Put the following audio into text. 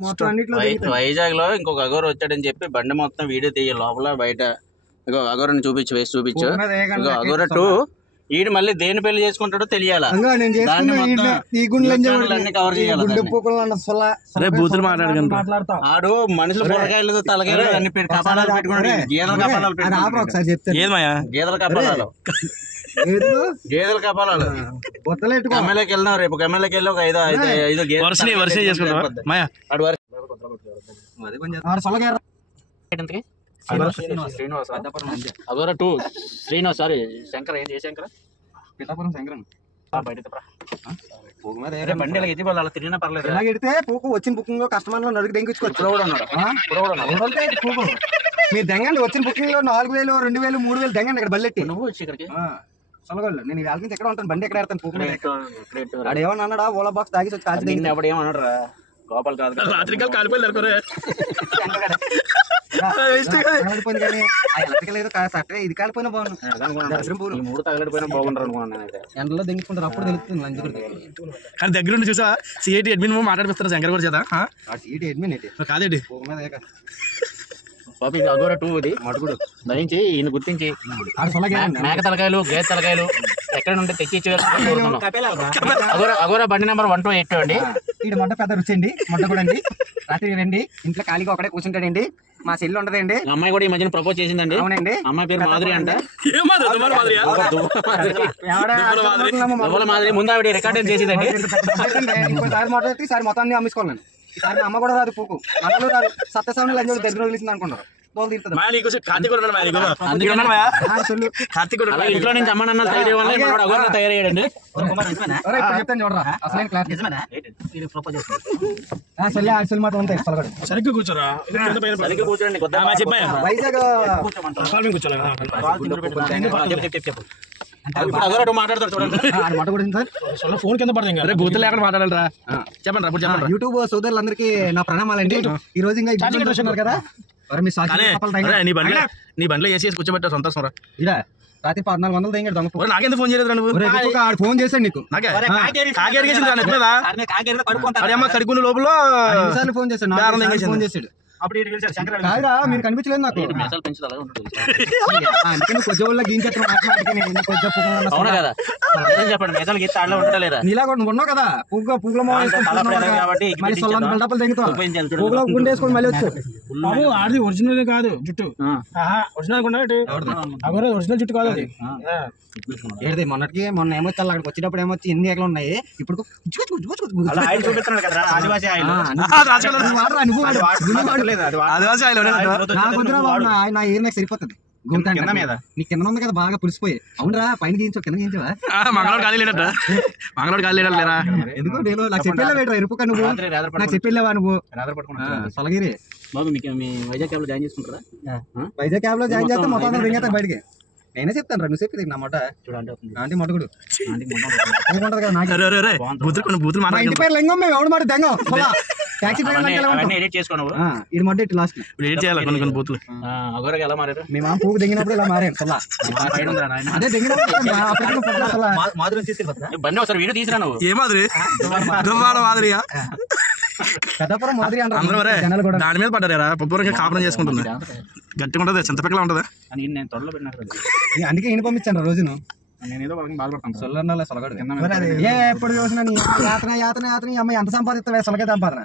వైజాగ్ లో ఇంకొక అగోర వచ్చాడని చెప్పి బండి మొత్తం వీడియో తీయ లోపల బయట ఇంకో అగోరని చూపించు వేసి చూపించు. ఇంకో అగోర 2 ఈడు మళ్ళీ దేని పెళ్లి చేసుకుంటాడో తెలియాలా, కవర్ చేయాలి. ఆడు మనుషులు పొరకాయలు తలకాయలు అన్ని కపాలాలు పెట్టుకున్నాడు. గేదెల కపాలాలు ఎమ్మెల్యేకి వెళ్దాం. రేపు ఎమ్మెల్యేకి వెళ్ళి ఒక 5 అగోర 2 శ్రీనివాస్ సారీ శంకర్ ఏ శంకర్ పిఠాపురం శంకరన్ బండి ఎత్తి వాళ్ళు తిరిగినా పర్లేదు. ఎడితే పూకు వచ్చిన బుకింగ్ లో కస్టమర్ నడికి దెంగించుకోవచ్చు. మీరు దెంగండి వచ్చిన బుకింగ్ లో 4000 2000 3000 దెంగండి. ఇక్కడ బల్లెట్టి నువ్వు వచ్చి ఇక్కడికి సొలగొల్లు నేను వాళ్ళకి ఎక్కడ ఉంటాను బండి ఎక్కడ ఎడతాను పూకు ఆడు ఏమన్నా అన్నాడా ఓలా బాక్స్ తాగి వచ్చి కాల్చి ఎప్పుడు ఏమన్నాడు రా గోపాల్ కాదు రాత్రికాలు కాలిపోయి ఇది కాలిపోయినా బాగుంది 3 తగలడిపోయినా బాగుంటారు అనుకున్నాను. ఎండలో దెంగుకుంటారు అప్పుడు తెలుస్తుంది లంచ్ కానీ దగ్గర నుండి చూసా సిఐటి అడ్మిన్ మాట్లాడిపిస్తారు శంకర్ కూడా చేత సిఐటి అడ్మిన్ కాదేటి బాబీ అగోర 2 ఇది మటుకుడు దయించి ఈయన గుర్తించి మేక తలకాయలు గేదె తలకాయలు ఎక్కడ నుండి తెచ్చి అగోర బండి నెంబర్ 128 అండి. ఈ మొట్ట పెద్ద రుచి అండి మొట్ట కూడా అండి. రాత్రి రండి ఇంట్లో ఖాళీగా ఒకటే కూర్చుంటాడండి. మా చెల్లి ఉంటదండి. అమ్మాయి కూడా ఈ మధ్యన ప్రపోజ్ చేసిందండి. అవునండి అమ్మాయి పేరు మాధురి అంట. మాధురి ముందు ఆవిడ రికార్డ్ చేసిందండి. ఈసారి మాట్లాడితే ఈసారి మొత్తాన్ని అమ్మించుకోవాలండి. ఈసారి అమ్మ కూడా రాదు పూకు మనలో రాదు సత్యసామి లంచ్ దగ్గర వదిలిసింది అనుకున్నారు. ఇంట్లో నుంచి అమ్మ తయారయ్యాడండి. చెప్తాను చూడరా అసలు మాట ఉంటాయి సరిగ్గా కూర్చోరా కూర్చోండి. వైజాగ్ మాట్లాడతారు చూడండి. ఫోన్ కింద పడుతుంది బూతులు లేకుండా మాట్లాడాలరా చెప్పండి. యూట్యూబ్ సోదరులందరికీ నా ప్రణామాలండి. ఈ రోజు ఇంకా కదా నీ బండిలో ఏసీ కూర్చోబెట్టా సంతోషం రా. ఇలా రాత్రి 1400 తెంగాడు దొంగ. నాకెందుకు ఫోన్ చేయలేదు నువ్వు? ఫోన్ చేశాడు నీకు కడుకున్న లోపల ఫోన్ చేశాడు. ఫోన్ చేశాడు మీరు కనిపించలేదు నాకు. అందుకని కొంచెం నీలా ఉన్నావు కదా పువ్వు పువ్వుల పువ్వులో గుండె వేసుకొని మళ్ళీ వచ్చావు. ఆడి ఒరిజినల్ కాదు జుట్టు ఒరిజినల్ ఒరిజినల్ జుట్టు కాదు అది. ఏది మొన్నటికి మొన్న ఏమొచ్చి అక్కడికి వచ్చేటప్పుడు ఏమొచ్చి ఎన్ని ఏకలు ఉన్నాయి ఇప్పుడు నా ఏర్ నాకు సరిపోతుంది. నీ కింద ఉంది కదా బాగా పులిసిపోయి. అవునరా పైన గీయించు కింద గీయించవా? ఎందుకు నేను నాకు చెప్పేలా ఎరుపుక నువ్వు నాకు చెప్పేలేవా నువ్వు సొలగిరి బాబు మీకు వైజాగ్ క్యాబ్ లో జాయిన్ చేసుకుంటారా? వైజాగ్ క్యాబ్ లో జాయిన్ చేస్తే మొత్తం రింగేస్తా బయటికి. నేనే చెప్తాను రా నువ్వు చెప్పేది నా మాట ఆంటీ మటుకుడు ఉంటది కదా. ఇంటి పేరు లింగం మేము ఎవడు మాట దెంగం టాక్సీ ఇది మొట్ట ఇటు లాస్ట్ మేము పువ్వు దిగినప్పుడు ఇలా మారాను అదే దిగినప్పుడు వీడియో తీసుకురా నువ్వు ఏ మాదిరి మాదిరియా పెద్దపురం మాదిరి అంటారు దాని మీద పడ్డారా పుప్పూరంగా కాపురం చేసుకుంటుంది గట్టిగా ఉంటది చింతపక్కలా ఉంటదా నేను తొడలో పెట్టినా అందుకే ఈయన పంపించాను రోజును నేనేదో బాధపడతాను సొల్లన్నాలే సొలగాడు ఎప్పుడు చూసినా యాతన యాతన యాతన అమ్మాయి ఎంత సంపాదిస్తావే సొలగే సంపాదన